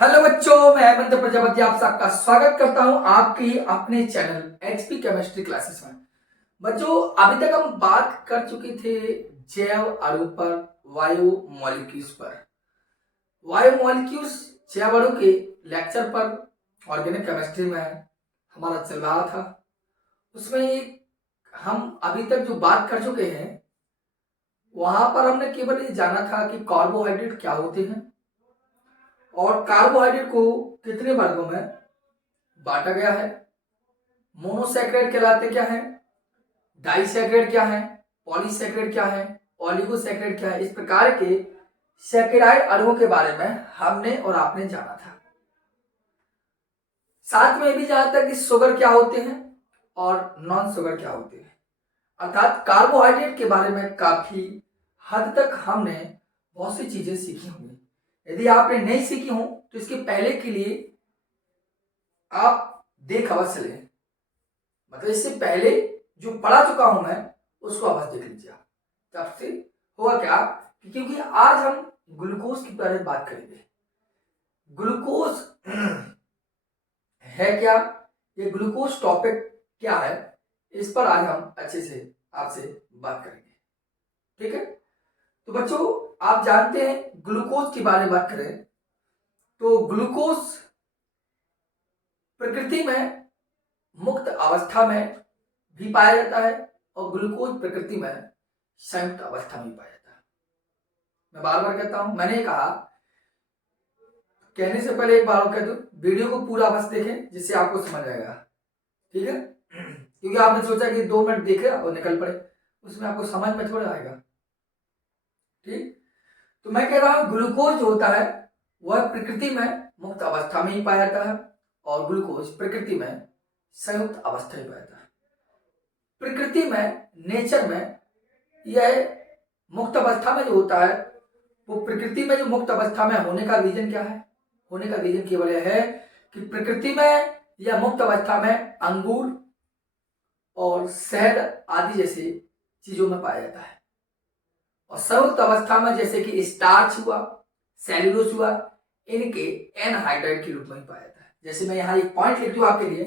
Hello बच्चों, मैं हेमंत प्रजापति आप सबका स्वागत करता हूं आपकी अपने चैनल एचपी केमिस्ट्री क्लासेस में। बच्चों, अभी तक हम बात कर चुके थे जैव अणु पर, वायु मॉलिक्यूल्स पर। वायु मॉलिक्यूल्स जैव अणु के लेक्चर पर ऑर्गेनिक केमिस्ट्री में हमारा चल रहा था। उसमें एक हम अभी तक जो बात कर चुके हैं वहां पर हमने केवल ये जाना था कि कार्बोहाइड्रेट क्या होते हैं और कार्बोहाइड्रेट को कितने वर्गों में बांटा गया है। मोनोसैकेराइड कहलाते क्या है, डाइसैकेराइड क्या है, पॉलीसैकेराइड क्या है, ओलिगोसैकेराइड क्या है। इस प्रकार के सैकेराइड अणुओं के बारे में हमने और आपने जाना था। साथ में भी जाना था कि शुगर क्या होते हैं और नॉन शुगर क्या होते हैं। अर्थात कार्बोहाइड्रेट के बारे में काफी हद तक हमने बहुत सी चीजें सीखी होंगी। यदि आपने नहीं सीखी हो तो इसके पहले के लिए आप देख अवश्य लें, मतलब इससे पहले जो पढ़ा चुका हूं मैं उसको अवश्य देख लीजिए। तब से हुआ क्या कि क्योंकि आज हम ग्लूकोज के बारे में बात करेंगे। ग्लूकोज है क्या, ये ग्लूकोज टॉपिक क्या है, इस पर आज हम अच्छे से आपसे बात करेंगे। ठीक है, तो बच्चों आप जानते हैं ग्लूकोज के बारे में बात करें तो ग्लूकोज प्रकृति में मुक्त अवस्था में भी पाया जाता है और ग्लूकोज प्रकृति में संयुक्त अवस्था में पाया जाता है। मैं बार बार कहता हूं, मैंने कहा कहने से पहले एक बार कह दूं, वीडियो को पूरा बस देखें जिससे आपको समझ आएगा। ठीक है, क्योंकि आपने सोचा कि 2 मिनट देखे और निकल पड़े, उसमें आपको समझ में थोड़ा आएगा। ठीक, तो मैं कह रहा हूं ग्लूकोज जो होता है वह प्रकृति में मुक्त अवस्था में ही पाया जाता है और ग्लूकोज प्रकृति में संयुक्त अवस्था में पाया जाता है। प्रकृति में, नेचर में यह मुक्त अवस्था में जो होता है वो प्रकृति में जो मुक्त अवस्था में होने का रीजन क्या है? होने का रीजन केवल यह है कि प्रकृति में या मुक्त अवस्था में अंगूर और शहद आदि जैसे चीजों में पाया जाता है और संयुक्त अवस्था में जैसे कि स्टार्च हुआ, सेल्यूलोज हुआ, इनके एनहाइड्राइड के रूप में पाया जाता है। जैसे मैं यहाँ एक पॉइंट लिख दूं आपके लिए,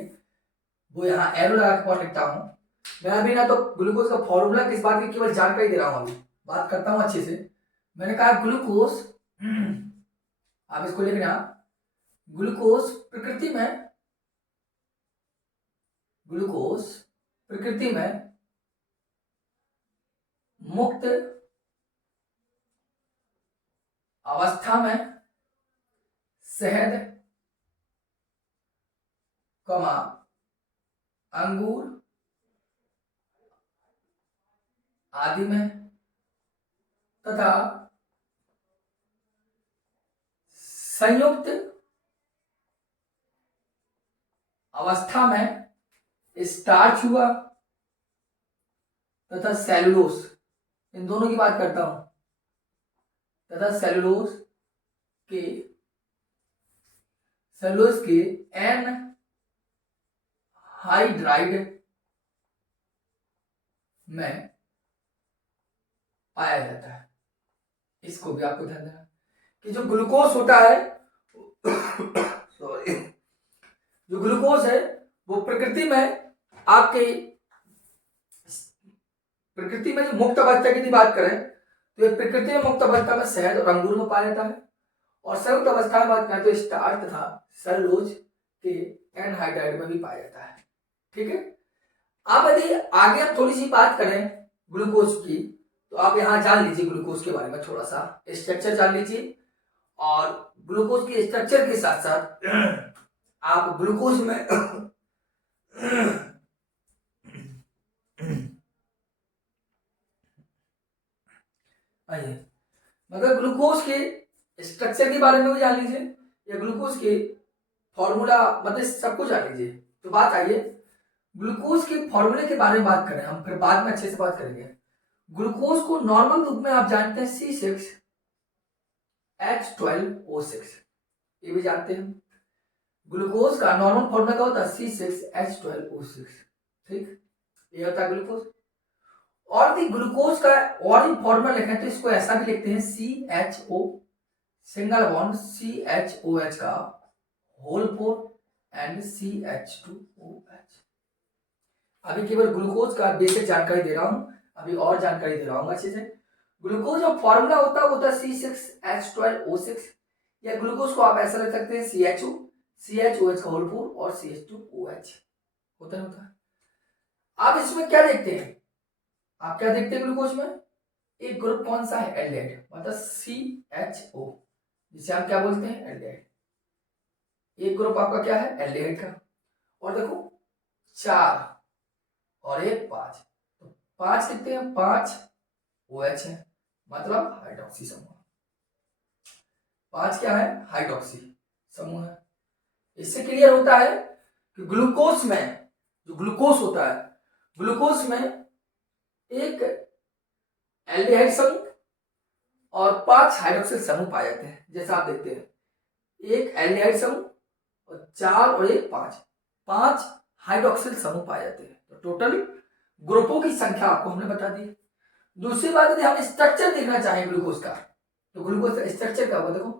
वो यहाँ एरो लगा के पॉइंट लिखता हूं। मैं अभी ना तो ग्लूकोज का फॉर्मूला किस बात की केवल जानकारी दे रहा हूं, अभी बात करता हूं अच्छे से। मैंने कहा ग्लूकोज, आप इसको लिखना, ग्लूकोज प्रकृति में, ग्लूकोज प्रकृति में मुक्त अवस्था में शहद, कमा अंगूर आदि में तथा संयुक्त अवस्था में स्टार्च हुआ तथा सेलुलोज, इन दोनों की बात करता हूं, तथा सेलुलोज के एन हाइड्राइड में पाया जाता है। इसको भी आपको ध्यान देना कि जो ग्लूकोज होता है सॉरी, जो ग्लूकोज है वो प्रकृति में आपके, प्रकृति में जो मुक्त अवस्था की बात करें तो ये प्रकृति में मुक्त अवस्था में शहद और अंगूर में पाया जाता है और संयुक्त अवस्था में बात करें तो स्टार्च तथा सेलुलोज के एनहाइड्राइड में भी पाया जाता है। ठीक है, अब यदि आगे हम थोड़ी सी बात करें ग्लूकोज की तो आप यहां जान लीजिए ग्लूकोज के बारे में, थोड़ा सा स्ट्रक्चर जान लीजिए और ग्लूकोज के स्ट्रक्चर के साथ साथ आप ग्लूकोज में आइए, मतलब ग्लूकोज के स्ट्रक्चर के बारे में भी जान लीजिए या ग्लूकोज के फॉर्मूला, मतलब सब कुछ जान लीजिए। तो बात आइए ग्लूकोज के फॉर्मूले के बारे में बात करें, हम फिर बाद में अच्छे से बात करेंगे। ग्लूकोज को नॉर्मल रूप में आप जानते हैं C6H12O6, ये भी जानते हैं। ग्लूकोज का नॉर्मल फॉर्मूला क्या होता है? C6H12O6। ठीक, ये होता है ग्लूकोज। और भी ग्लूकोज का और भी फॉर्मूला लिखें तो इसको ऐसा भी लिखते हैं सिंगल बॉन्ड CHOH का होल 4 एंड CH2OH। अभी केवल ग्लूकोज का बेसिक जानकारी दे रहा हूं, अभी और जानकारी दे रहा हूं अच्छे से। ग्लूकोज जो फॉर्मूला होता है वो होता है C6H12O6, या ग्लूकोज को आप ऐसा रख सकते हैं CHO, CHOH का होल 4 और CH2OH होता है। आप इसमें क्या देखते हैं, आप क्या देखते हैं ग्लूकोज में, एक ग्रुप कौन सा है, एल्डिहाइड, मतलब CHO, जिसे आप क्या बोलते हैं, एल्डिहाइड। एक ग्रुप आपका क्या है, एल्डिहाइड का। और देखो 4 और 1 5, तो 5 कितने हैं, 5 OH है, मतलब हाइड्रोक्सी समूह। 5 क्या है, हाइड्रोक्सी समूह है। इससे क्लियर होता है कि ग्लूकोज में, जो ग्लूकोज होता है, ग्लूकोज में एक एल्डिहाइड समूह और 5 हाइड्रोक्सिल समूह पाए जाते हैं। जैसा आप देखते हैं, एक एल्डिहाइड समूह और 4 और 1 5 हाइड्रोक्सिल समूह पाए जाते हैं। तो टोटल ग्रुपों की संख्या आपको हमने बता दी। दूसरी बात, यदि हम स्ट्रक्चर देखना चाहें ग्लूकोज का, तो ग्लूकोज का स्ट्रक्चर क्या होगा, देखो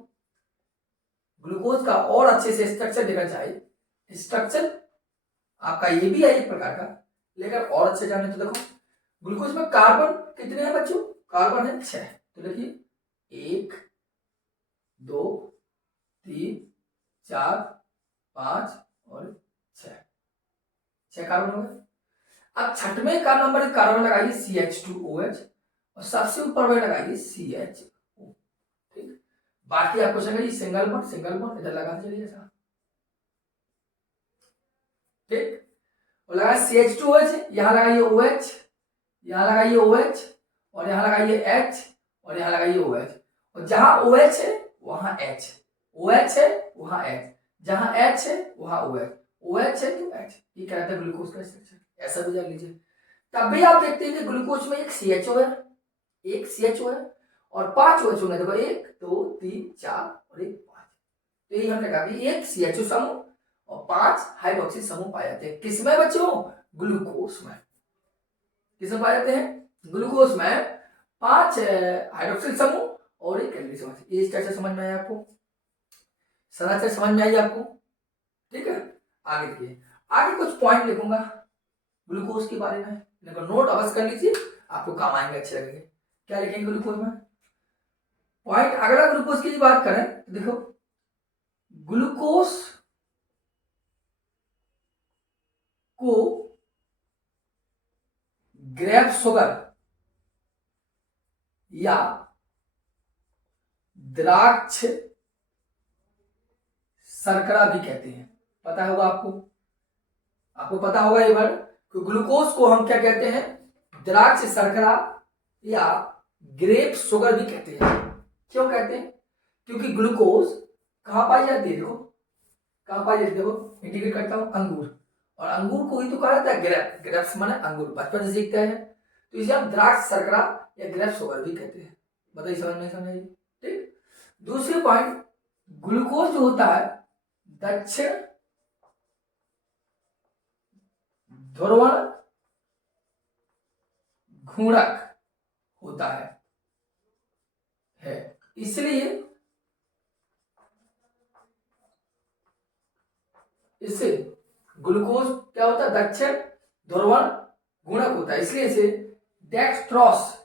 ग्लूकोज का और अच्छे से स्ट्रक्चर देखना चाहिए। स्ट्रक्चर आपका ये भी है एक प्रकार का, लेकिन और अच्छे जाने तो देखो ग्लूकोज में कार्बन कितने हैं बच्चों, कार्बन है 6। तो देखिए 1 2 3 4 5 और 6 कार्बन हो गए। अब छठवें का नंबर कार्बन लगाइए CH2OH और सबसे ऊपर में लगाइए CHO। ठीक, बाकी आपको चाहिए सिंगल बॉन्ड इधर लगा चलिए ऐसा। ठीक, और लगा CH2OH, यहां लगाइए OH, यहां लगाइए OH, और यहां लगाइए H, और यहां लगाइए OH, और जहां OH है वहां H, OH है वहां H, जहां H है वहां OH, OH है तो H। ये कहता है ग्लूकोज का स्ट्रक्चर, ऐसा भी जान लीजिए। तब भी आप देखते हैं कि ग्लूकोज में एक CHO है, एक CHO है और 5 OH होंगे। देखो 1 2 3 4 और 1 5, तो यही हमने कहा कि एक CHO समूह और 5 हाइड्रोक्सी समूह पाए जाते हैं। किसमें बच्चों, ग्लूकोज में। किसमें पाए जाते हैं, ग्लूकोज में 5 हाइड्रोक्सिल समूह और एक एल्डिहाइड समूह। ये स्ट्रक्चर समझ में आया आपको, संरचना समझ में आई आपको। ठीक है, आगे देखिए, आगे कुछ पॉइंट लिखूंगा ग्लूकोज के बारे में, देखो नोट अवश्य कर लीजिए, आपको काम आएंगे, अच्छे लगेंगे। क्या लिखेंगे ग्लूकोज में पॉइंट। अगला ग्लूकोज की बात करें तो देखो ग्लूकोज को ग्रेप शुगर या द्राक्ष शर्करा भी कहते हैं। पता होगा आपको, आपको पता होगा ये वर्ड कि ग्लूकोज को हम क्या कहते हैं, द्राक्ष शर्करा या ग्रेप शुगर भी कहते हैं। क्यों कहते हैं, क्योंकि ग्लूकोज कहां पाई जाती है, देखो कहां पाई जाती है, देखो इंडिकेट करता हूं, अंगूर, और अंगूर को ही तो कहा जाता है ग्रेप, ग्रेप्स माने अंगूर, बचपन से सीखते हैं। तो इसे हम द्राक्ष शर्करा या ग्रेप शुगर भी कहते हैं। बताइए समझ में, समझिए। ठीक, दूसरी पॉइंट, ग्लूकोज जो होता है दक्षिण ध्रुवण घूर्णक होता है इसलिए इससे ग्लूकोज क्या होता है, दक्षिण ध्रुवण गुणक होता है, इसलिए इसे डेक्सट्रोस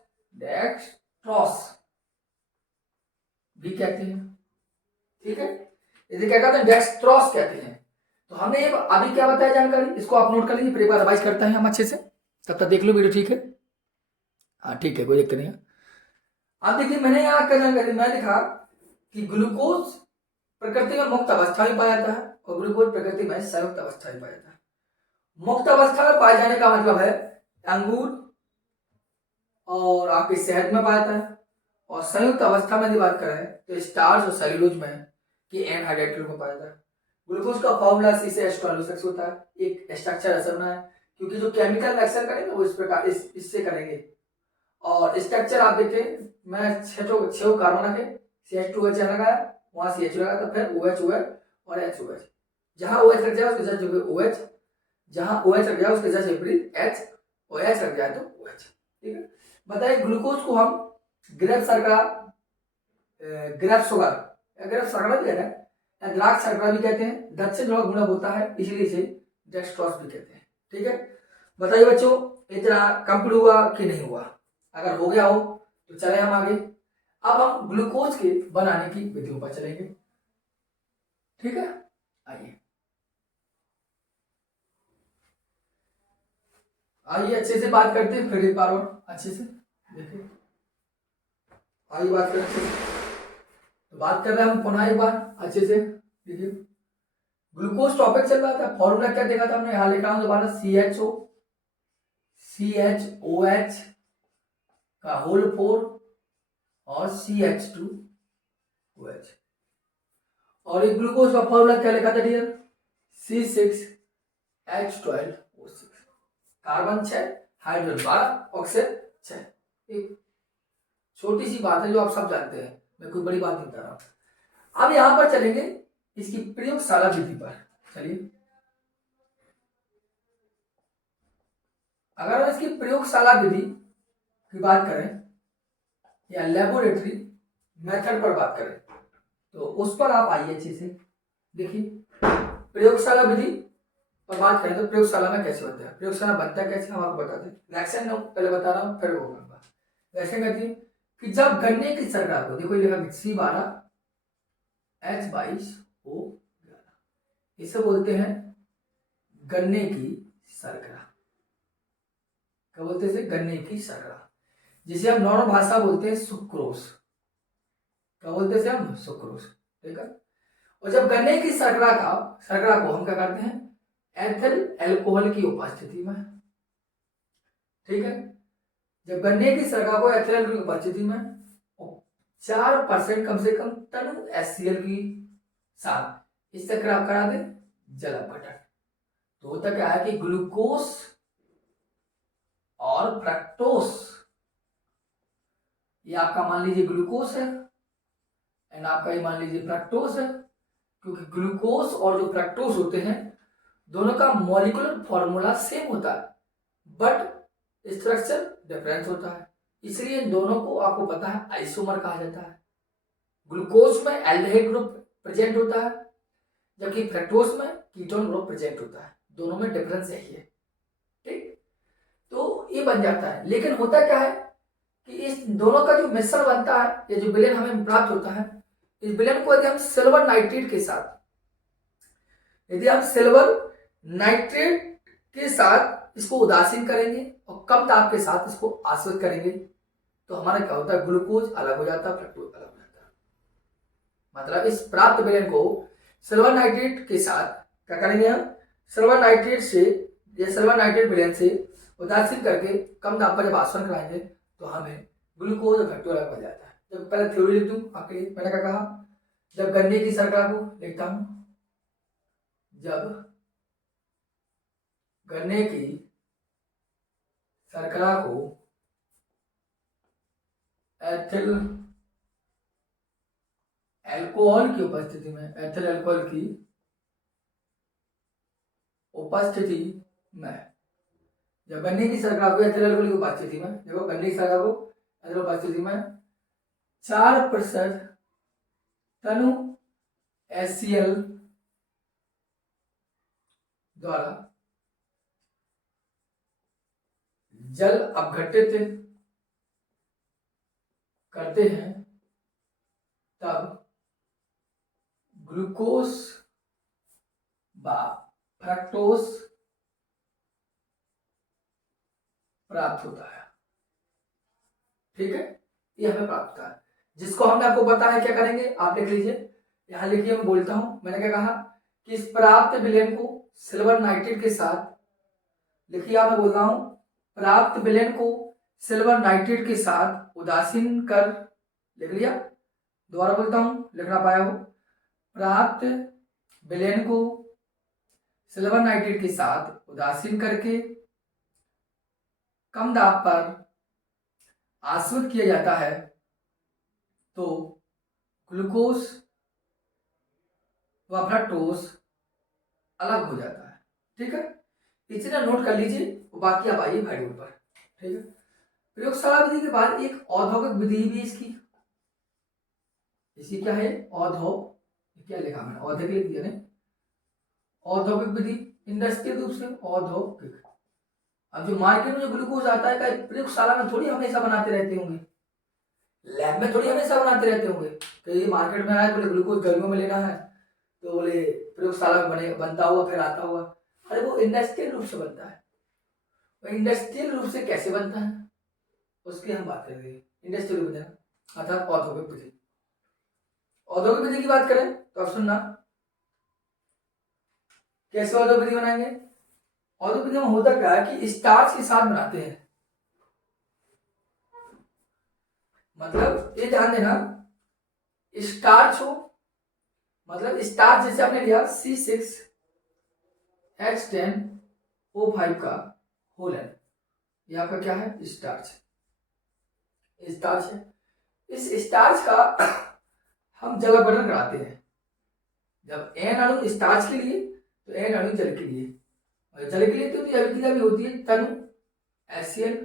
भी कहते हैं। ठीक है, इसे क्या कहते हैं, डेक्सट्रोस कहते हैं। तो हमने अभी क्या बताया जानकारी, इसको आप नोट कर लीजिए, फिर एक बार रिवाइज करते हैं हम अच्छे से, तब तक देख लो वीडियो। ठीक है, हाँ ठीक है, कोई दिक्कत नहीं है। अब देखिए मैंने यहाँ क्या जानकारी, मैं लिखा कि ग्लूकोज प्रकृति में मुक्त अवस्था में पाया जाता है और ग्लूकोज प्रकृति में संयुक्त अवस्था में पाया जाता है। मुक्त अवस्था में पाए जाने का मतलब है अंगूर और आपके शहद में पाया जाता है, और संयुक्त अवस्था में यदि बात करें तो स्टार्च और सेल्यूलोज में कि एनहाइड्रेट में पाया जाता है। ग्लूकोज का फॉर्मूला C6H12O6 होता है। एक स्ट्रक्चर ऐसा बना है, क्योंकि जो केमिकल रिएक्शन करेंगे वो इस प्रकार इससे करेंगे। और स्ट्रक्चर आप देखें, मैं 6 कार्बन रखे, CH2OH लगाया, वहां CH लगाया, तो फिर OH और HOH, जहां OH लग जाए उसके साथ OH, जहां OH लग जाए उसके साथ विपरीत H, और H लग जाए तो OH। ठीक है, बताइए ग्लूकोज को हम ग्रेप शर्करा, ग्रेप शुगर अगर आप शर्करा भी है ना, द्राक्ष शर्करा भी कहते हैं, दक्षिण ध्रुव गुणक होता है इसलिए इसे डेक्सट्रॉस भी कहते हैं। ठीक है, बताइए बच्चों इतना कंप्लीट हुआ कि नहीं हुआ? अगर हो गया हो तो चले हम आगे। अब हम ग्लूकोज के बनाने की विधियों पर चलेंगे। ठीक है, आइए आइए अच्छे से बात करते हैं, फिर एक बार और अच्छे से देखिए, आइए बात करते हैं। तो बात कर रहे हैं हम पुनः एक बार अच्छे से देखिए। ग्लूकोज टॉपिक चल रहा था, फॉर्मूला क्या देखा था हमने, यहां लिख रहा हूं दोबारा, CHOH का होल 4 और CH2OH। और एक ग्लूकोज का फॉर्मूला क्या लिखा था dear, C6H12O6। Carbon 6, hydrogen 12, oxygen 6। एक छोटी सी बात है जो आप सब जानते हैं, मैं कोई बड़ी बात नहीं बता रहा। अब यहां पर चलेंगे इसकी प्रयोगशाला विधि पर। चलिए, अगर हम इसकी प्रयोगशाला विधि की बात करें या लेबोरेटरी मेथड पर बात करें तो उस पर आप आइए अच्छे से देखिए। प्रयोगशाला विधि पर बात करें तो प्रयोगशाला में कैसे बनता है, प्रयोगशाला बनता है कैसे हम आपको बताते हैं। रिएक्शन पहले बता रहा हूं, फिर वो करूंगा। रिएक्शन कहती है कि जब गन्ने की शर्करा को, देखो लिखा C12H22O11, इसे बोलते हैं गन्ने की शर्करा। क्या बोलते हैं? गन्ने की शर्करा, जिसे हम नॉर्मल भाषा बोलते हैं सुक्रोज। क्या बोलते हैं हम? सुक्रोज। ठीक है, और जब गन्ने की शर्करा को हम क्या करते हैं, एथिल अल्कोहल की उपस्थिति में, ठीक है, जब गन्ने की शर्करा को एथिल अल्कोहल की उपस्थिति में 4% कम से कम तनु HCl की साथ इस चक्र आप करा दें जल अपघटन, तो होता क्या है कि ग्लूकोज और फ्रक्टोस, ये आपका मान लीजिए ग्लूकोज है एंड आपका ये मान लीजिए फ्रक्टोस है, क्योंकि ग्लूकोज और जो फ्रक्टोस होते हैं दोनों का मॉलिक्यूलर फॉर्मूला सेम होता है बट स्ट्रक्चर डिफरेंस होता है, इसलिए इन दोनों को आपको पता है आइसोमर कहा जाता है। ग्लूकोज में एल्डिहाइड ग्रुप प्रेजेंट होता है जबकि फ्रक्टोज में कीटोन ग्रुप प्रेजेंट होता है, दोनों में डिफरेंस यही है। ठीक, तो ये बन जाता है, लेकिन होता क्या है कि इस दोनों का जो मिश्रण बनता है, ये जो विलेन हमें प्राप्त होता है, इस विलेन को यदि हम सिल्वर नाइट्रेट के साथ, यदि हम सिल्वर नाइट्रेट के साथ इसको उदासीन करेंगे और कम ताप के साथ इसको आश्रित करेंगे तो हमारा क्या होता है, ग्लूकोज अलग हो जाता है, फ्रक्टोज अलग हो जाता है। मतलब इस प्राप्त विलेन को सिल्वर नाइट्रेट के साथ क्या करेंगे हम, सिल्वर नाइट्रेट से या सिल्वर नाइट्रेट विलेन से उदासीन करके कम ताप पर जब आश्रन कराएंगे तो हमें ग्लूकोज और फ्रक्टोज अलग हो जाता है। जब पहले थ्योरी लिख दूं आपके लिए, मैंने क्या कहा, जब गन्ने की शर्करा को लिखता हूं, जब गन्ने की शर्करा को एथिल अल्कोहल की उपस्थिति में, एथिल अल्कोहल की उपस्थिति में, जब गन्ने की शर्करा को एथिल अल्कोहल की उपस्थिति में, देखो गन्ने की शर्करा को एथिल उपस्थिति में 4% तनु HCl द्वारा जल अपघटित करते हैं तब ग्लूकोज व फ्रक्टोज प्राप्त होता है। ठीक है, ये हमें प्राप्त होता है, जिसको हमने आपको बताया क्या करेंगे, आप लिख लीजिए, यहां लिखिए, मैं बोलता हूं, मैंने क्या कहा कि इस प्राप्त विलेन को सिल्वर नाइट्रेट के साथ, लिखिए आप, मैं बोल रहा हूं, प्राप्त विलेन को सिल्वर नाइट्रेट के साथ उदासीन कर, लिख लिया, दोबारा बोलता हूं, लिखना पाया हो, प्राप्त विलेन को सिल्वर नाइट्रेट के साथ उदासीन करके कम दाब पर आश्रित किया जाता है तो ग्लूकोज व फ्रक्टोज अलग हो जाता है। ठीक है, इतना नोट कर लीजिए, बाकी आप आइए वीडियो पर। ठीक है, प्रयोगशाला विधि के बाद एक औद्योगिक विधि भी इसकी, इसी क्या है क्या लिखा मैंने, औद्योगिक लिख दिया ना, औद्योगिक विधि, इंडस्ट्रियल रूप से औद्योगिक। अब जो मार्केट में जो ग्लूकोज आता है, का प्रयोगशाला में थोड़ी हमेशा बनाते रहते होंगे, लैब में थोड़ी हमेशा बनाते रहते होंगे। कहीं मार्केट में आए बोले ग्लूकोज गर्मियों में लेना है, तो बोले प्रयोगशाला में बने बनता हुआ फिर आता हुआ। अरे वो इंडस्ट्रियल रूप से बनता है। वो इंडस्ट्रियल रूप से कैसे बनता है उसकी हम बात करेंगे। इंडस्ट्रियल रूप में अर्थात औद्योगिक विधि। औद्योगिक विधि की बात करें तो अब सुनना, कैसे औद्योगिक विधि बनाएंगे। औद्योगिक विधि में होता क्या है कि स्टार्च के साथ बनाते हैं। मतलब ये ध्यान देना, स्टार्च हो, मतलब स्टार्च जैसे आपने लिया C6H10O5 का होल है, यहाँ पर क्या है स्टार्च, स्टार्च है। इस स्टार्च का हम जल अपघटन कराते हैं। जब एन अणु स्टार्च के लिए तो एन अणु जल के लिए, और जल के लिए तो अभिक्रिया भी होती है तनु HCl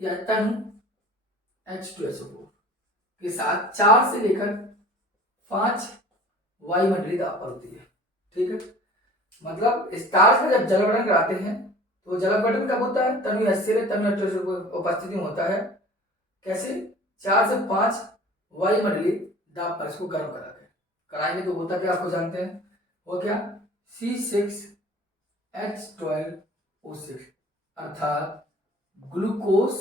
या तनु H2SO4 के साथ 4 से लेकर 5 वायुमंडलीय दाब पर होती है। ठीक है, मतलब स्टार्च में जब जल अपघटन कराते हैं तो जल अपघटन कब होता है, तनु HCl तनु H2SO4 उपस्थिति में होता है। कैसे, 4 से 5 वायुमंडलीय दाब पर इसको गर्म कराएंगे तो होता क्या आपको जानते हैं, वो क्या C6H12O6 अर्थात ग्लूकोज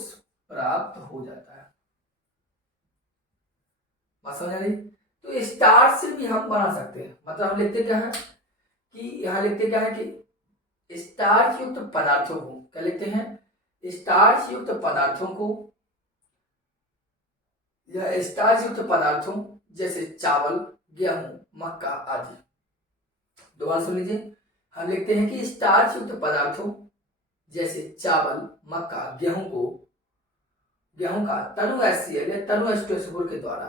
प्राप्त हो जाता है। बात समझ आ रही। तो स्टार्च से भी हम बना सकते हैं। मतलब हम लिखते क्या है कि यहाँ लिखते क्या है कि स्टार्च युक्त पदार्थों को, क्या लिखते हैं, स्टार्च युक्त पदार्थों को या स्टार्च युक्त पदार्थों जैसे चावल, गेहूं, मक्का आदि। दोबारा सुन लीजिए, हम लिखते हैं कि स्टार्च युक्त पदार्थों जैसे चावल, मक्का, गेहूं का तनु HCl या तनु H2SO4 के द्वारा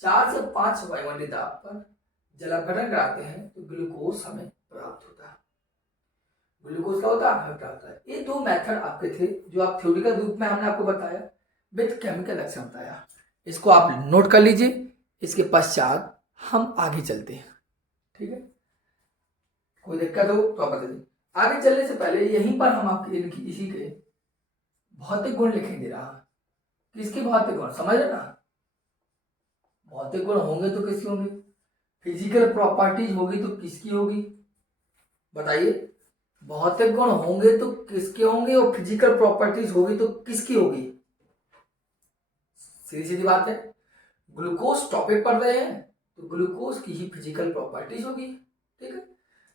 4 से 5 वायुमंडलीय दाब पर जल अपघटन कराते हैं तो ग्लूकोज हमें प्राप्त होता है। ग्लूकोज क्या होता है, हमें प्राप्त होता है। ये 2 मेथड आपके थे जो आप थ्योरेटिकल रूप में हमने आपको बताया, विद केमिकल एक्शन बताया। इसको आप नोट कर लीजिए। इसके पश्चात हम आगे चलते हैं। ठीक है, कोई दिक्कत हो तो आप बता दीजिए। आगे चलने से पहले यहीं पर हम आपके इसी के भौतिक गुण लिखेंगे। रहा किसके भौतिक गुण समझ रहे ना, भौतिक गुण होंगे तो किसकी होंगी, फिजिकल प्रॉपर्टीज होगी तो किसकी होगी, बताइए। भौतिक गुण होंगे तो किसके होंगे और फिजिकल प्रॉपर्टीज होगी तो किसकी होगी। सीधी सीधी बात है, ग्लूकोज टॉपिक पढ़ रहे हैं तो ग्लूकोज की ही फिजिकल प्रॉपर्टीज होगी। ठीक है,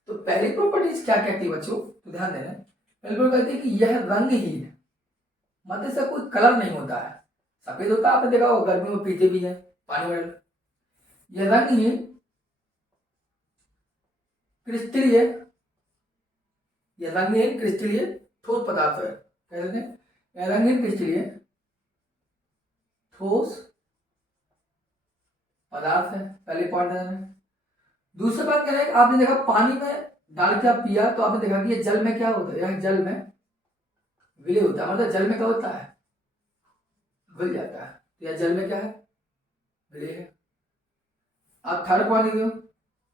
तो पहली प्रॉपर्टीज क्या कहती है बच्चों, तो ध्यान देना। पहली कहती है कि यह रंगहीन, मतलब इसका कोई कलर नहीं होता है, सफेद होता है, आपने देखा होगा गर्मी में पीते भी है पानी वाले। यह रंगहीन क्रिस्टलीय, यह रंगहीन क्रिस्टलीय ठोस पदार्थ है। कह सकते हैं यह रंगहीन क्रिस्टलीय ठोस पदार्थ है, पहले पॉइंट है। दूसरी बात कह रहे हैं, आपने देखा पानी में डाल के आप पिया तो आपने देखा कि ये जल में क्या होता है, यह जल में विलय होता है, मतलब जल में क्या होता है, घुल जाता है। तो यह जल में क्या है, विलय है। आप थर्ड पॉइंट देखो,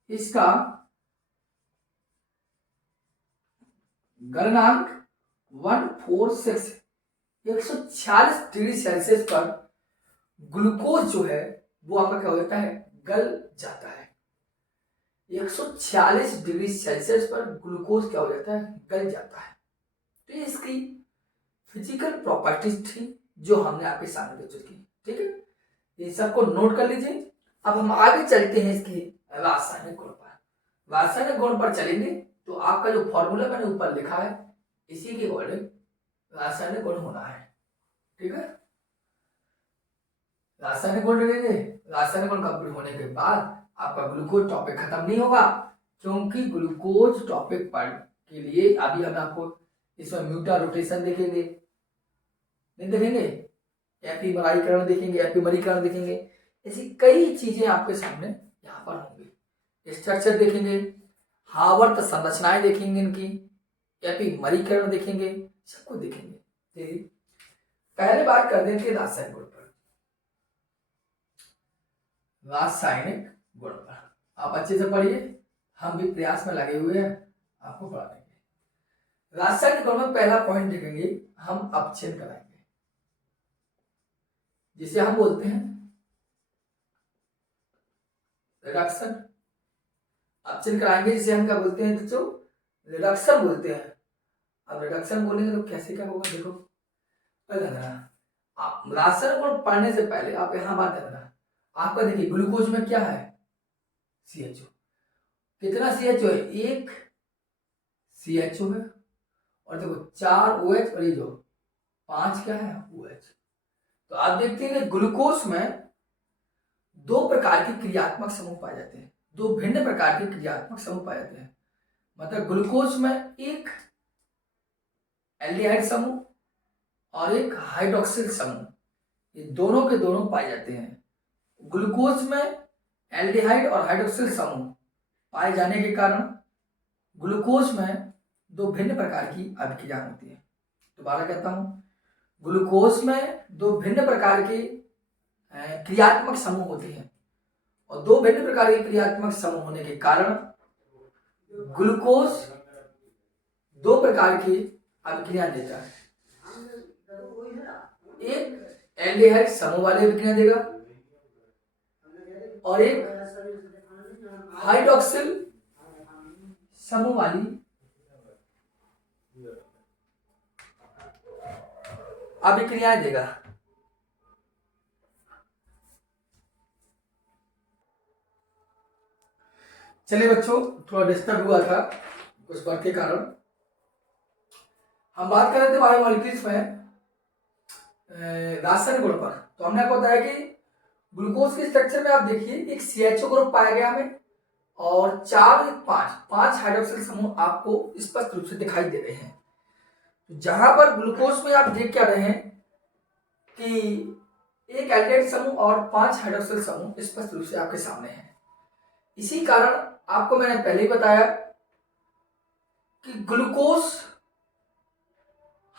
इसका गलनांक 146 146 डिग्री सेल्सियस पर ग्लूकोज जो है वो आपका क्या हो जाता है, गल जाता है। 146 डिग्री सेल्सियस पर ग्लूकोज क्या हो जाता है, गल जाता है। तो ये इसकी फिजिकल प्रॉपर्टीज थी जो हमने आपके सामने प्रस्तुत की। ठीक है, ये सबको नोट कर लीजिए। अब हम आगे चलते हैं इसके रासायनिक गुण पर। रासायनिक गुण पर चलेंगे तो आपका जो फॉर्मूला मैंने ऊपर लिखा है इसी के अकॉर्डिंग रासायनिक गुण होना है। ठीक है, रासायनिक गुण लिखेंगे। रासायनिक गुण कंप्लीट होने के बाद आपका ग्लूकोज टॉपिक खत्म नहीं होगा, क्योंकि ग्लूकोज टॉपिक पर के लिए अभी हम आपको इसमें म्यूटा रोटेशन देखेंगे, नहीं देखेंगे, एपीमरीकरण देखेंगे, एपीमरीकरण देखेंगे। ऐसी कई चीजें आपके सामने यहाँ पर होंगी। स्ट्रक्चर देखेंगे, आवर्त संरचनाएं देखेंगे, इनकी एपीमरीकरण देखेंगे, सबको देखेंगे। पहले बात कर दें रासायनिक गुण पर। रासायनिक गुण पर। आप अच्छे से पढ़िए, हम भी प्रयास में लगे हुए हैं आपको पढ़ाने। रासायनिक गुण में पहला पॉइंट देखेंगे हम अपचयन कराएंगे, जिसे हम बोलते हैं रिडक्शन। अपचयन कराएंगे जिसे हम क्या बोलते हैं बच्चों, रिडक्शन बोलते हैं। अब रिडक्शन बोलेंगे तो कैसे क्या होगा, देखो आप रासायनिक गुण पढ़ने से पहले आप यहाँ बात करना, आपका देखिए ग्लूकोज में क्या है, CHO। कितना CHO है, एक CHO है, और देखो 4 OH, और ये जो 5 क्या है, OH। तो आप देखते हैं कि ग्लूकोज में 2 प्रकार के क्रियात्मक समूह पाए जाते हैं, 2 भिन्न प्रकार के क्रियात्मक समूह पाए जाते हैं। मतलब ग्लूकोज में एक एल्डिहाइड समूह और एक हाइड्रोक्सिल समूह, ये दोनों के दोनों पाए जाते हैं। ग्लूकोज में एल्डिहाइड और हाइड्रोक्सिल समूह पाए जाने के कारण ग्लूकोज में 2 भिन्न प्रकार की अभिक्रिया होती है। दोबारा कहता हूं, ग्लूकोज में 2 भिन्न प्रकार के क्रियात्मक समूह होते हैं, और 2 भिन्न प्रकार के क्रियात्मक समूह होने के कारण ग्लूकोज 2 प्रकार की अभिक्रिया देता है। एक एल्डिहाइड समूह वाली अभिक्रिया देगा और एक हाइड्रोक्सिल समूह वाली अभिक्रियाएं देगा। चलिए बच्चों, थोड़ा डिस्टर्ब हुआ था कुछ वर्क के कारण। हम बात कर रहे थे बायोमोलिक्यूल्स में रासायनिक गुण पर। तो हमने आपको बताया कि ग्लूकोज के स्ट्रक्चर में आप देखिए एक CHO ग्रुप पाया गया हमें, और 4 5 हाइड्रोक्सिल समूह आपको स्पष्ट रूप से दिखाई दे रहे हैं। तो जहां पर ग्लूकोज में आप देख क्या रहे हैं कि एक एल्डिहाइड समूह और 5 हाइड्रोक्सिल समूह स्पष्ट रूप से आपके सामने हैं। इसी कारण आपको मैंने पहले ही बताया कि ग्लूकोज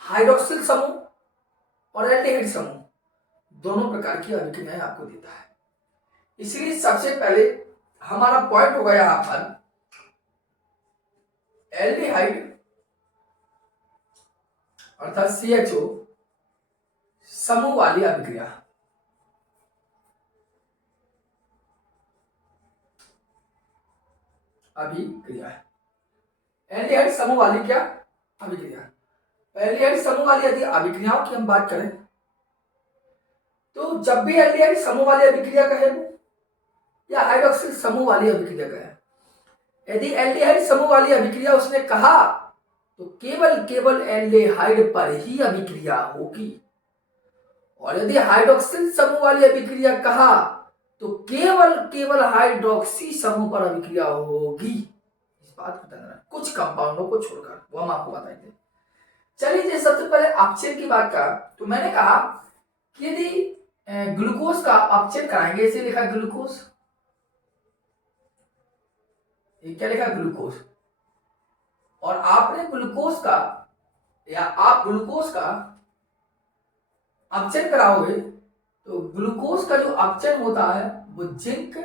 हाइड्रोक्सिल समूह और एल्डिहाइड समूह दोनों प्रकार की अभिक्रियाएं आपको देता है। इसलिए सबसे पहले हमारा पॉइंट होगा यहां पर एल्डिहाइड अर्थात CHO समूह वाली अभिक्रिया। एल्डिहाइड समूह वाली क्या अभिक्रिया। एल्डिहाइड समूह वाली यदि अभिक्रियाओं की हम बात करें, तो जब भी एल्डिहाइड समूह वाली अभिक्रिया कहे या हाइड्रोक्सिल समूह वाली अभिक्रिया कहे, यदि एल्डिहाइड समूह वाली अभिक्रिया उसने कहा तो केवल एल्डिहाइड पर ही अभिक्रिया होगी, और यदि हाइड्रोक्सिल समूह वाली अभिक्रिया कहा तो केवल हाइड्रोक्सी समूह पर अभिक्रिया होगी। इस बात को ध्यान रखना, कुछ कंपाउंडों को छोड़कर, वो हम आपको बताएंगे। चलिए सबसे पहले अपचयन की बात का, तो मैंने कहा कि यदि ग्लूकोज का अपचयन कराएंगे, इसे लिखा ग्लूकोज, ये क्या लिखा ग्लूकोज, और आपने ग्लूकोज का या आप ग्लूकोज का अपचयन कराओगे, तो ग्लूकोज का जो अपचयन होता है वो जिंक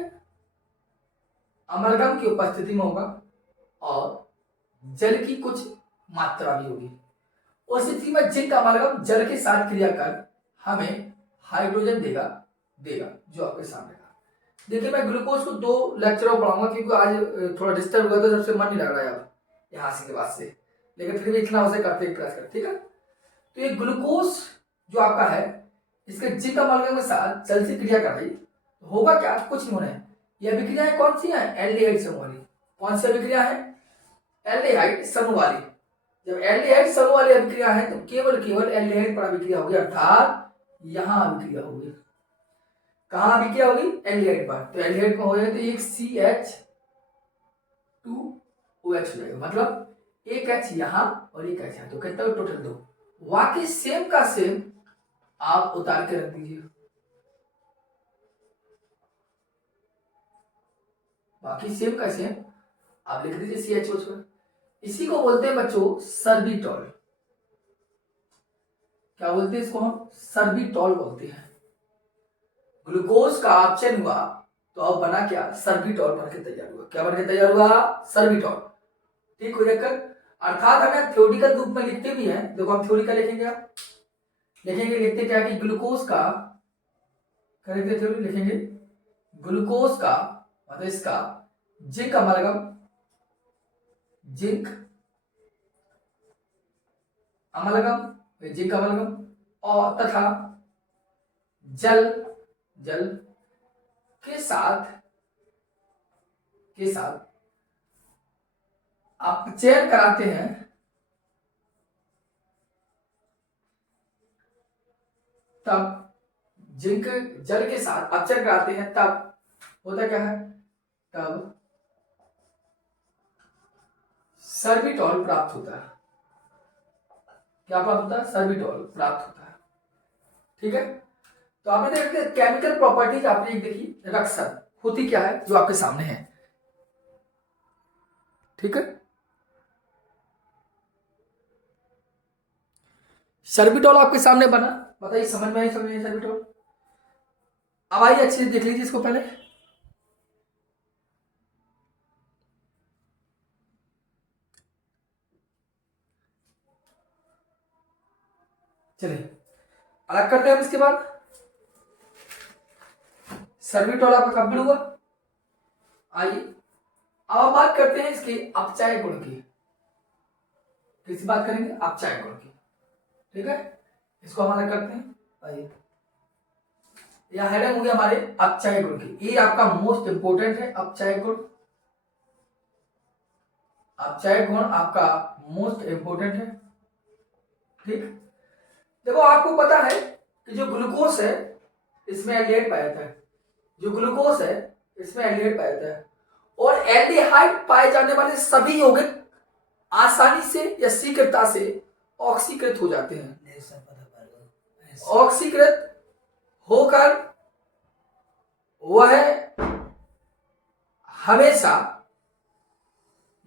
अमलगम की उपस्थिति में होगा और जल की कुछ मात्रा भी होगी। उस स्थिति में जिंक अमलगम जल के साथ क्रिया कर हमें हाइड्रोजन देगा जो आपके सामने था। देखिए मैं ग्लूकोज को 2 लेक्चरों पढ़ाऊंगा, क्योंकि आज थोड़ा डिस्टर्ब हुआ तो सबसे मन नहीं लग रहा है अब यहाँ से के बाद से, लेकिन फिर भी इतना उसे करते प्रयास करते, ठीक है। तो ये ग्लूकोज जो आपका है, इसके जिंक अमलगम के साथ जल से क्रिया कर रही, तो होगा क्या, कुछ नहीं होना है। ये अभिक्रियाएं कौन सी हैं, एल्डिहाइड समूह वाली। कौन सी अभिक्रिया है, एल्डिहाइड समूह वाली। जब एल्डिहाइड समूह वाली अभिक्रिया है तो केवल एल्डिहाइड पर अभिक्रिया होगी, अर्थात यहां अभिक्रिया होगी। कहां अभिक्रिया होगी, एल्डिहाइड पर। तो एल्डिहाइड पर हो जाए तो एक CH2OH हो जाएगा, मतलब एक H यहां और एक H यहां, तो कितना टोटल 2। बाकी सेम का सेम आप उतार के रख दीजिए, बाकी सेम का सेम आप लिख दीजिए CHO। इसी को बोलते हैं बच्चों सर्बिटॉल। क्या बोलते हैं इसको, हम सर्बिटॉल बोलते हैं। ग्लूकोज का अपचयन हुआ तो अब बना क्या, सर्बिटॉल बन के तैयार हुआ। क्या बन के तैयार हुआ, सर्बिटॉल। ठीक हो जाकर, अर्थात हमें थ्योरेटिकल रूप में लिखते भी हैं। देखो हम थ्योरी का लिखेंगे, आप लिखेंगे, लिखते क्या कि ग्लूकोज का, करेंगे थ्योरी लिखेंगे, ग्लूकोज का मतलब इसका zinc amalgam, zinc amalgam, zinc amalgam और तथा जल, जल के साथ आप चयन कराते हैं, तब जिंक जल के साथ आप चयन कराते हैं, तब होता क्या है, तब सर्बिटॉल प्राप्त होता है। क्या प्राप्त होता है, सर्बिटॉल प्राप्त होता है। ठीक है, तो आपने देखा केमिकल प्रॉपर्टीज आपने एक देखी, रिएक्शन होती क्या है जो आपके सामने है। ठीक है, सर्बिटॉल आपके सामने बना, बताइए समझ में आई, समझ में आई सर्बिटॉल। अब आइए अच्छे से देख लीजिए इसको पहले। चलिए अलग करते हैं हम इसके बाद। सर्बिटॉल आपका कब हुआ, आइए अब बात करते हैं इसके अपचय गुण की। किसकी बात करेंगे, अपचय गुण की। ठीक है, इसको हम अलग करते हैं। आइए, यह हेडिंग हो गया हमारे अपचय गुण की। ये आपका मोस्ट इंपोर्टेंट है, अपचय गुण। अपचय गुण आपका मोस्ट इंपोर्टेंट है। ठीक, देखो आपको पता है कि जो ग्लूकोज है इसमें एल्डिहाइड पाया जाता है, जो ग्लूकोज है इसमें एल्डिहाइड पाया जाता है, और एल्डिहाइड पाए जाने वाले सभी यौगिक आसानी से या शीघ्रता से ऑक्सीकृत हो जाते हैं। ऑक्सीकृत होकर वह हमेशा,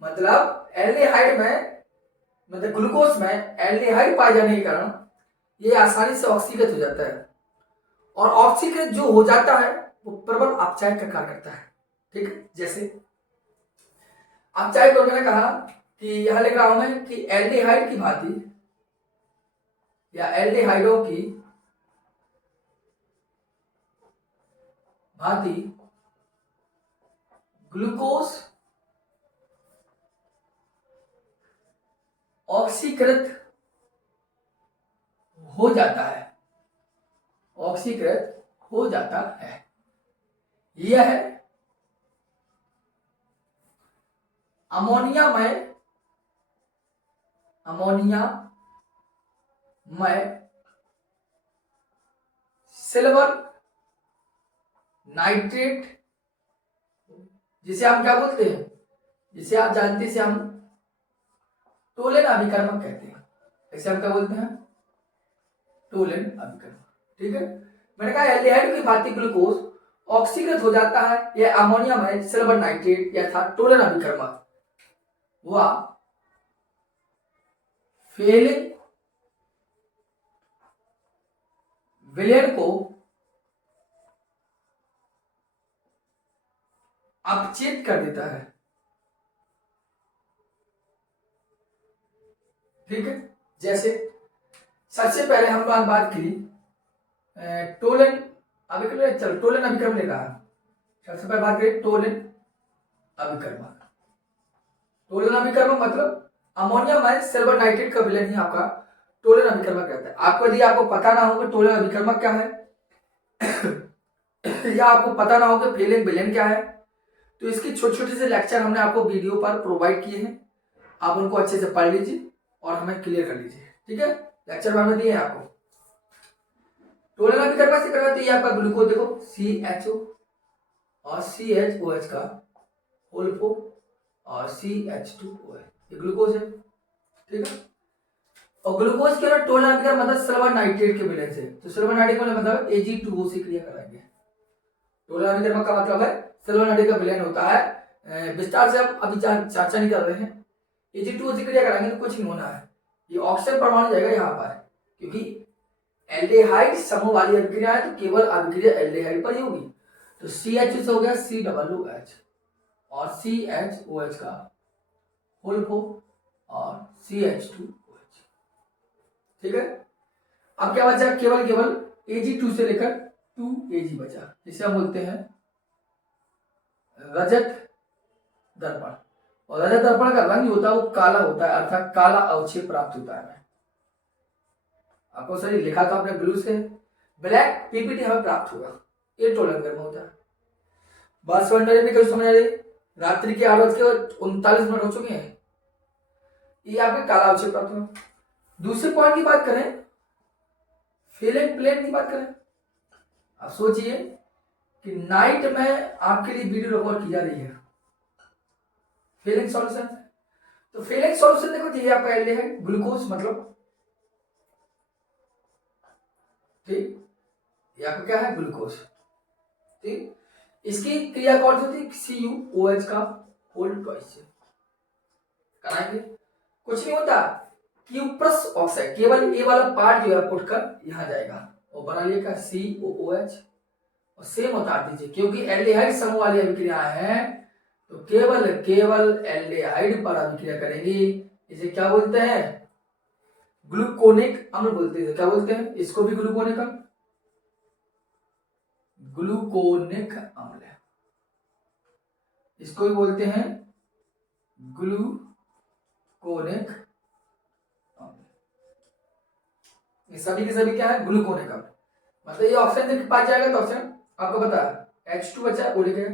मतलब एल्डिहाइड में, मतलब ग्लूकोज में एल्डिहाइड पाए जाने के कारण ये आसानी से ऑक्सीकृत हो जाता है, और ऑक्सीकृत जो हो जाता है वो प्रबल अपचय का कार्य करता है। ठीक है, जैसे अपचय को मैंने कहा कि यहां लिख रहा हूं मैं कि एल्डिहाइड की भांति या एल्डिहाइडों की भांति ग्लूकोज ऑक्सीकृत हो जाता है, ऑक्सीकृत हो जाता है। यह अमोनियामय सिल्वर नाइट्रेट, जिसे हम क्या बोलते हैं, जिसे आप जानते हैं, हम टोलेन अभिकर्मक कहते हैं। इसे हम क्या बोलते हैं, टोलेन अभिकर्मक। ठीक है, मैंने कहा एल्डिहाइड की भांति ग्लूकोज ऑक्सीकृत हो जाता है, यह अमोनियम सिल्वर नाइट्रेट या था टोलेन अभिकर्मक हुआ फेलिंग विलेन को अपचेत कर देता है। ठीक है, जैसे सबसे पहले हम लोग बात की टोलेन अभिकर्मक, चलो टोलेन अभिकर्मक ले रहा है। सबसे पहले बात करें टोलेन अभिकर्मक। टोलेन अभिकर्मक मतलब अमोनियम सिल्वर नाइट्रेट का विलेन ही आपका टोलेन अभिकर्मक रहता है। आपको यदि आपको पता ना हो कि टोलेन अभिकर्मक क्या है या आपको पता ना हो कि फेलिंग विलेन क्या है, तो इसकी छोटे छोटे से लेक्चर हमने आपको वीडियो पर प्रोवाइड किए हैं, आप उनको अच्छे से पढ़ लीजिए और हमें क्लियर कर लीजिए। ठीक है, लेक्चर हमने दिए हैं आपको। टोलेन अभिकर्मक से करना चाहिए आपका ग्लूकोज, देखो CHO और CHOH का होल्फो और CH2OH, ये ग्लूकोज है। ठीक है, और ग्लूकोज के टोलेन अभिकर्मक मतलब सिल्वर नाइट्रेट के विलेन से, तो सिल्वर नाइट्रेट का मतलब Ag2O से क्रिया कराएंगे। टोलेन अभिकर्मक का मतलब है सिल्वर नाइट्रेट का विलेन होता है, विस्तार से हम अभी चर्चा नहीं कर रहे हैं। Ag2O से क्रिया कराएंगे तो कुछ नहीं होना है, ये ऑक्सीजन परमाणु जाएगा यहाँ पर, क्योंकि एल्डिहाइड समूह वाली अभिक्रिया है तो केवल अभिक्रिया एल्डिहाइड पर ही होगी। तो CH से हो गया COOH और CHOH का होल फॉर्म और CH2OH। ठीक है, अब क्या बचा, केवल Ag2 से लेकर 2Ag बचा, जिसे हम बोलते हैं रजत दर्पण। और रजत दर्पण का रंग होता है वो काला होता है, अर्थात काला अवक्षेप प्राप्त होता है। आपको सही लिखा था आपने, ब्लू से ब्लैक पीपीटी हमें प्राप्त होगा। ये टोलन में होता है। बस वंडर में कैसे समझ आ रही, रात्रि के 8:39 हो चुके हैं, ये आपके काला अवक्षेप प्राप्त होगा। दूसरे पॉइंट की बात करें, फेलेंट प्लेन की बात करें, आप सोचिए कि नाइट में आपके लिए वीडियो रिकॉर्ड की जा रही है फेलेंट सॉल्यूशन। तो फेलेंट सॉल्यूशन देखो, ये आपका एल्डिहाइड है, ग्लूकोज मतलब, ठीक, ये आपका क्या है, ग्लूकोज। ठीक, इसकी क्रिया कौन सी होती है, CuOH का होल ट्वाइस से कराएंगे, कुछ नहीं होता, क्यूप्रस ऑक्साइड, केवल ये वाला पार्ट जो है उठकर यहां जाएगा और बना लिएगा COOH। और सेम होता दीजिए, क्योंकि एल्डिहाइड समूह वाली अभिक्रियाएं हैं तो केवल एल्डिहाइड पर अभिक्रिया करेंगी। इसे क्या बोलते हैं, ग्लूकोनिक अम्ल बोलते हैं। क्या बोलते हैं इसको भी, ग्लूकोनिक अम्ल, ग्लूकोनिक अम्ल है, इसको भी बोलते हैं ग्लूकोनिक अम्ल। ये सभी के सभी क्या है, ग्लूकोनिक अम्ल। मतलब ये ऑप्शन के पास जाएगा तो ऑप्शन आपको पता है, H2 बचा है, बोले गए।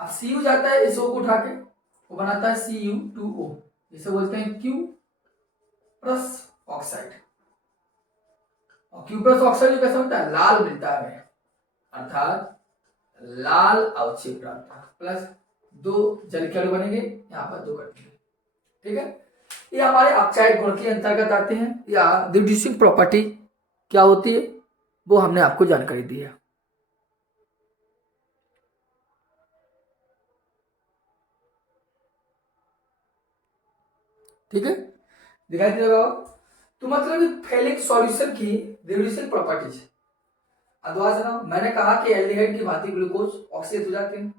अब Cu जाता है इस O को उठा के, वो बनाता है Cu2O, इसे बोलते हैं Q प्लस ऑक्साइड। और Q प्लस ऑक्साइड कैसा होता है, लाल मिलता है, अर्थात लाल अवक्षेप प्राप्त प्लस 2 जल के अणु बनेंगे, यहाँ पर 2 कटेंगे। ठीक है, ये हमारे अपचायक गुण के अंतर्गत आते हैं, या रिड्यूसिंग प्रॉपर्टी क्या होती है वो हमने आपको जानकारी दी है। ठीक है, दिखाई दे रहा होगा। तो मतलब फेलिक सॉल्यूशन की रिड्यूसिंग प्रॉपर्टीज, अदवास ना, मैंने कहा कि एल्डिहाइड की भांति ग्लूकोज ऑक्सीडेट हो जाते हैं।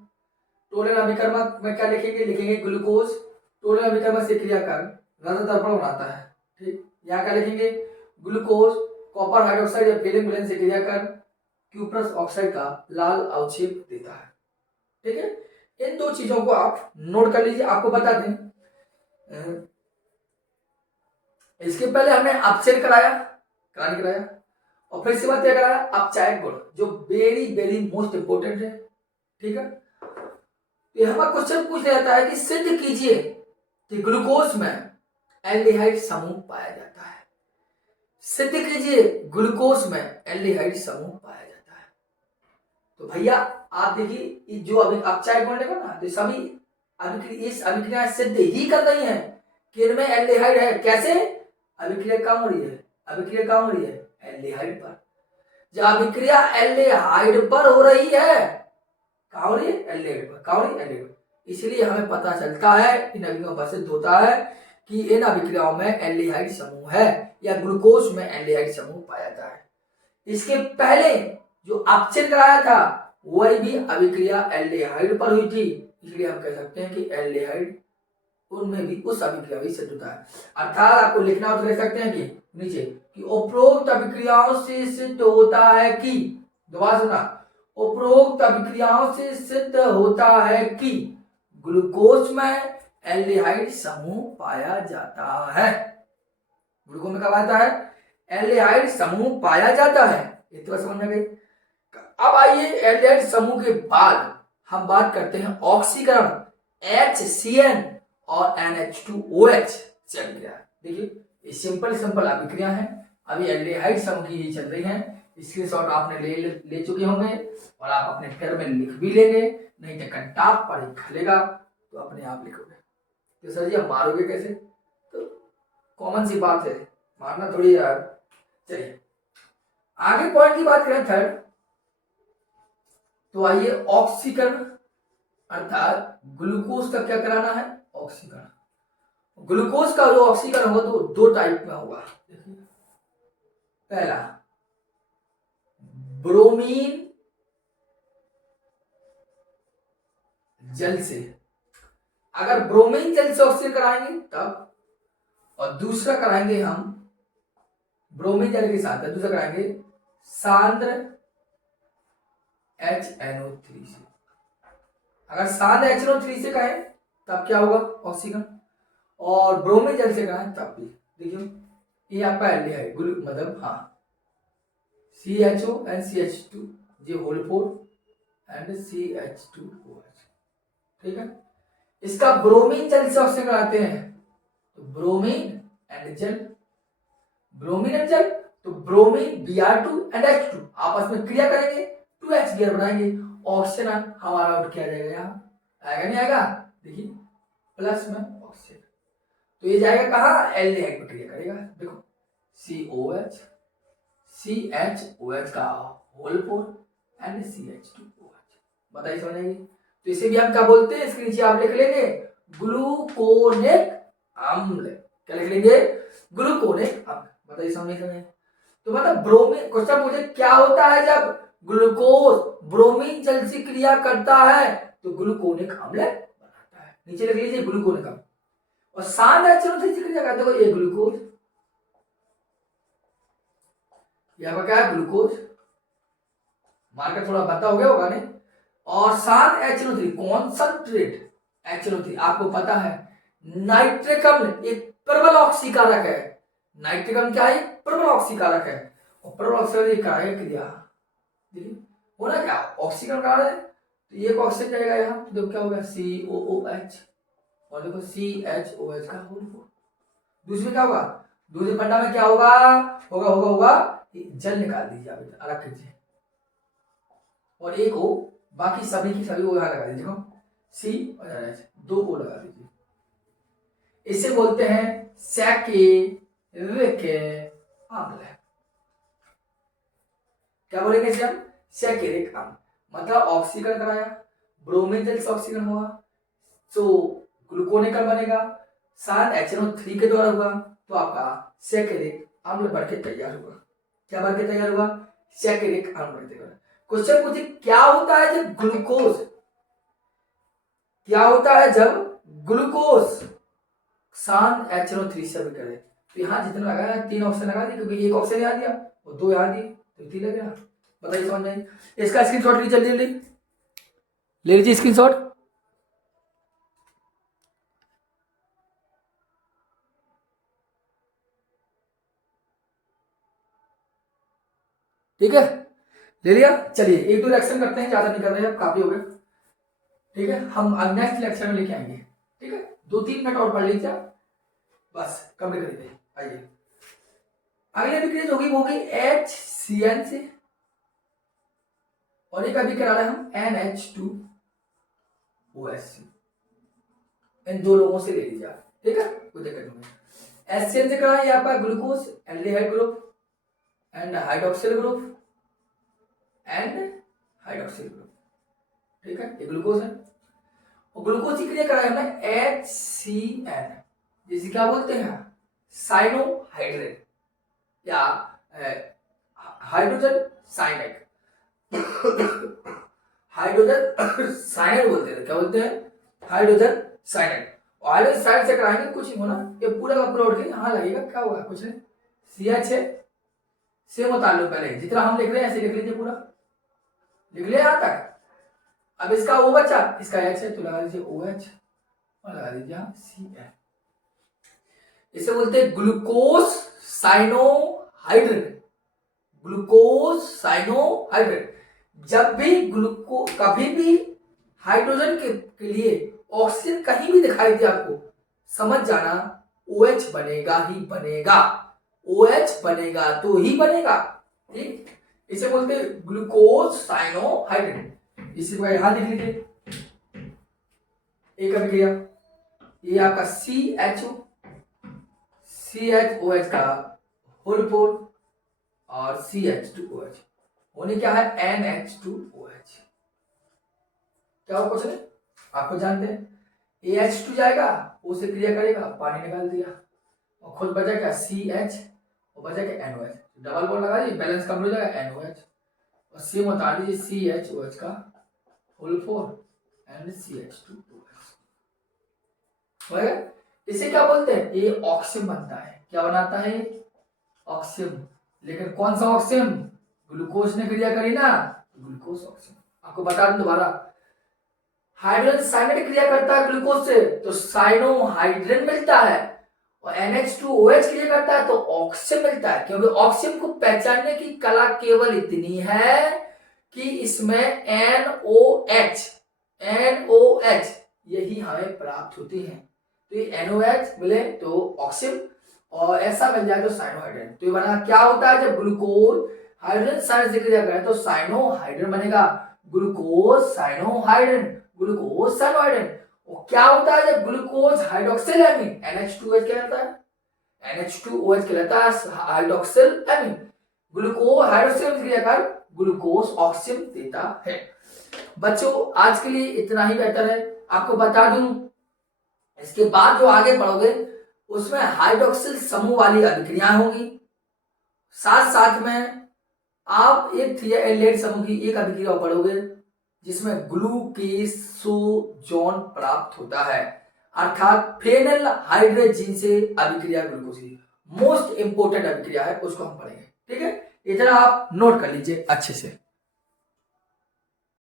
टोलन अभिकर्मक में क्या लिखेंगे ग्लूकोज टोलन अभिकर्मक से क्रिया कर रजत दर्पण बनाता है। ठीक, यहाँ क्या लिखेंगे, ग्लूकोज कॉपर हाइड्रोक्साइड या फेलिक मिलन से क्रिया कर क्यूप्रस ऑक्साइड का लाल अवक्षेप देता है। ठीक है, इन 2 चीजों को आप नोट कर लीजिए। आपको बता दें, इसके पहले हमने अपचयन कराया और फिर इसके बाद क्या कराया, अपचायक गुण, जो वेरी मोस्ट इंपोर्टेंट है। ठीक है, हमारा क्वेश्चन पूछ जाता है कि सिद्ध कीजिए कि ग्लूकोज में एल्डिहाइड समूह पाया जाता है। सिद्ध कीजिए ग्लूकोज में एल्डिहाइड समूह पाया जाता है। तो भैया आप देखिए, जो अभी अपचायक गुण लेगा ना, तो सभी इस अभिक्रिया सिद्ध ही कर रही है कि इनमें एल्डिहाइड है। कैसे, अभिक्रिया कम हो रही है एल्डिहाइड पर। जब अभिक्रिया एल्डिहाइड पर हो रही है, कहां हो रही है, एल्डिहाइड पर। इसलिए हमें पता चलता है, इन अभिक्रियाओं पर सिद्ध होता है कि इन अभिक्रियाओं में एल्डिहाइड समूह है, या ग्लूकोज में एल्डिहाइड समूह पाया जाता है। इसके पहले जो अपचयन कराया था वही भी अभिक्रिया एल्डिहाइड पर हुई थी, इसलिए हम कह सकते हैं कि एल्डिहाइड उनमें भी उस अभिक्रिया भी सिद्ध होता है। अर्थात आपको लिखना हो तो लिख सकते हैं कि नीचे कि उपरोक्त अभिक्रियाओं से सिद्ध होता है कि, दोबारा सुना, उपरोक्त अभिक्रियाओं से सिद्ध होता है कि ग्लूकोज में एल्डिहाइड समूह पाया जाता है। ग्लूकोज में क्या पाया है, एल्डिहाइड समूह पाया जाता है। इतना समझ में गई। अब आइए एल्डिहाइड समूह के बाद हम बात करते हैं ऑक्सीकरण HCN और NH2OH से अभिक्रिया। देखिए ये सिंपल अभिक्रिया है, अभी एल्डिहाइड समूह की ही चल रही है। स्क्रीनशॉट आपने ले चुके होंगे और आप अपने फेर में लिख भी लेंगे, नहीं तो कंटाप पर ही खलेगा तो अपने आप लिखोगे। तो सर जी आप मारोगे कैसे, तो कॉमन सी बात है, मारना थोड़ी यार। चलिए आगे पॉइंट की बात करें थर्ड, तो आइए ऑक्सीकरण, अर्थात ग्लूकोज का क्या कराना है, ऑक्सीकरण। ग्लूकोज का जो ऑक्सीकरण होगा तो 2 टाइप में होगा। पहला ब्रोमीन जल से। अगर ब्रोमीन जल से ऑक्सीजन कराएंगे तब, और दूसरा कराएंगे हम ब्रोमीन जल के साथ, दूसरा कराएंगे सांद्र HNO3 से। अगर सांद्र HNO3 से कहें तब क्या होगा ऑक्सीजन, और ब्रोमीन जल से कहें तब भी। देखिए ये आपका एल्डिहाइड मतलब हाँ CHO and CH2 ये होल 4 एंड CH2OH, ठीक है। इसका ब्रोमीन जल से ऑक्सीजन कराते हैं तो ब्रोमीन एंड जल, ब्रोमीन एंड जल, तो ब्रोमीन Br2 एंड H2 आपस में क्रिया करेंगे 2H बनाएंगे, ऑक्सीजन हमारा आउट किया जाएगा, यहाँ आएगा नहीं आएगा, देखिए प्लस में ऑक्सीजन, तो ये जाएगा कहाँ एल्डिहाइड में क्रिया करेगा। देखो COH CHOH का होल 4 एंड CH2OH, बताइए समझ आएगी। तो इसे भी हम क्या बोलते हैं, इसके नीचे आप लिख लेंगे ग्लूकोनिक अम्ल, क्या लिख लेंगे ग्लूकोनिक अम्ल, बताइए समझ में। तो मतलब ब्रोमीन, क्वेश्चन पूछे क्या होता है जब ग्लूकोज ब्रोमीन जल से क्रिया करता है तो ग्लूकोनिक अम्ल बनाता है, नीचे लिख लीजिए ग्लूकोनिक अम्ल। और सांद्र HNO3 से क्रिया करते हो ये ग्लूकोज, यहाँ पर क्या है ग्लूकोज, मार्कर थोड़ा बता हो गया होगा नहीं। और सांद्र HNO3 कॉन्संट्रेट HNO3 आपको पता है नाइट्रिक अम्ल एक प्रबल ऑक्सीकारक है, नाइट्रिक अम्ल क्या है प्रबल ऑक्सीकारक है, और प्रबल ऑक्सीकरण कराएगा क्रिया, देखिए होना क्या ऑक्सीकरण करा रहे हैं तो ये ऑक्सीजन जाएगा यहाँ, तो क्या होगा COOH, और देखो CHOH का होल 4। दूसरी क्या होगा, दूसरे फंडा में क्या होगा होगा होगा होगा जल निकाल दीजिए आप अलग कीजिए, और एक O, बाकी सभी की सभी O यहाँ लगा दीजिए, देखो C और H, 2 O लगा दीजिए। इसे बोलते हैं सैकेरिक अम्ल, क्या बोलेंगे इसे हम सैकेरिक अम्ल, मतलब ऑक्सीकरण कराया, ब्रोमीन जल से ऑक्सीकरण हुआ तो ग्लूकोनिक अम्ल बनेगा, सांद्र HNO3 के द्वारा हुआ तो आपका सैकेरिक अम्ल बनके तैयार हुआ, क्या बनके तैयार हुआ सैकेरिक अम्ल बनके तैयार। क्वेश्चन पूछे क्या होता है जब ग्लूकोज, क्या होता है जब ग्लूकोज सांद्र HNO3 से भी करे, तो यहाँ जितना लगा है 3 ऑप्शन लगा दिए, क्योंकि एक ऑप्शन यहाँ दिया और 2 यहाँ दिए तो 3 लग गया, बताइए समझ में। इसका स्क्रीनशॉट लीजिए जल्दी जल्दी ले लीजिए स्क्रीनशॉट, ठीक है ले लिया। चलिए 1-2 रिएक्शन करते हैं, ज्यादा नहीं कर रहे हैं, काफी हो गए, ठीक है। हम नेक्स्ट लेक्चर में लेके आएंगे, ठीक है 2-3 मिनट और पढ़ लीजिए बस, कंप्लीट कर देते हैं। आइए अगले विक्रिया होगी वो होगी HCN से, और एक अभी करा रहे हैं हम NH2OH से, इन 2 लोगों से ले लीजिए, ठीक है कोई दिक्कत नहीं। HCN से करा है आपका glucose aldehyde group and hydroxyl group and hydroxyl group, ठीक है ये ग्लूकोज है, और ग्लूकोज की क्रिया कराया हमने HCN, जिसे क्या बोलते हैं साइनोहाइड्रेट या हाइड्रोजन साइनाइड, हाइड्रोजन साइनाइड बोलते हैं, क्या बोलते हैं हाइड्रोजन साइनाइड, और हाइड्रोजन साइनाइड से कराएंगे कुछ नहीं होना, ये पूरा का पूरा उठ के यहाँ लगेगा, क्या होगा कुछ नहीं, CH है सेम होता है, पहले जितना हम लिख रहे हैं ऐसे लिख लीजिए, पूरा लिख लिया यहाँ तक। अब इसका O बचा, इसका H है तो लगा दीजिए OH और लगा दीजिए यहाँ CN, इसे बोलते हैं ग्लूकोज साइनोहाइड्रेट, ग्लूकोज साइनोहाइड्रेट। जब भी कभी भी हाइड्रोजन के लिए ऑक्सीजन कहीं भी दिखाई दे आपको समझ जाना OH बनेगा ही बनेगा, OH बनेगा तो ही बनेगा, ठीक। इसे बोलते हैं ग्लूकोज साइनोहाइड्रेट, इसी को यहां लिख लीजिए एक अभिक्रिया, ये आपका CHOH का होल 4 और CH2OH होने क्या है NH2OH, क्या हो कुछ नहीं आपको जानते हैं, AH2 जाएगा O से क्रिया करेगा, पानी निकाल दिया, और खुद बचा क्या CH और बचा क्या NOH, डबल बॉन्ड लगा दीजिए बैलेंस कम हो जाएगा NOH, और सेम बता दीजिए CHOH का होल 4 NCH2OH हो गया। इसे क्या बोलते हैं, ये ऑक्सीजन बनता है। क्या बनाता है, ऑक्सीजन। लेकिन कौन सा ऑक्सीजन, ग्लूकोज ने क्रिया करी ना, ग्लूकोज ऑक्सीजन। आपको बता दूं दोबारा, हाइड्रोजन साइनाइड क्रिया करता है ग्लूकोज से तो साइनोहाइड्रिन मिलता है, और NH2OH क्रिया करता है तो ऑक्सीजन मिलता है। क्योंकि ऑक्सीजन को पहचानने की कला केवल इतनी है कि इसमें NOH यही हमें प्राप्त होती है। तो ये NOH मिले तो ऑक्सीजन, और ऐसा मिल जाए तो साइनोहाइड्रिन। तो ये बना क्या होता है, जब ग्लूकोज हाइड्रोजन साइड से क्रिया करे तो साइनोहाइड्रिन बनेगा, ग्लूकोज साइनोहाइड्रिन, ग्लूकोज साइनोहाइड्रिन। और क्या होता है जब ग्लूकोज हाइड्रोक्सिल एमीन, NH2OH क्या कहता है, NH2OH कहलाता है हाइड्रोक्सिल एमीन। ग्लूकोज हाइड्रोक्सिल क्रिया कर ग्लूकोज ऑक्सीजन देता है। बच्चों आज के लिए इतना ही बेहतर है। आपको बता दूं, इसके बाद जो आगे पढ़ोगे उसमें हाइड्रोक्सिल समूह वाली अभिक्रियाएं होंगी, साथ साथ में आप एक थियाएल्डेहाइड समूह की एक अभिक्रिया पढ़ोगे जिसमें ग्लूकेसोजोन प्राप्त होता है, अर्थात फेनल हाइड्रोजीन से अभिक्रिया ग्लूकोज की मोस्ट इंपोर्टेंट अभिक्रिया है, उसको हम पढ़ेंगे। ठीक है, इतना आप नोट कर लीजिए अच्छे से।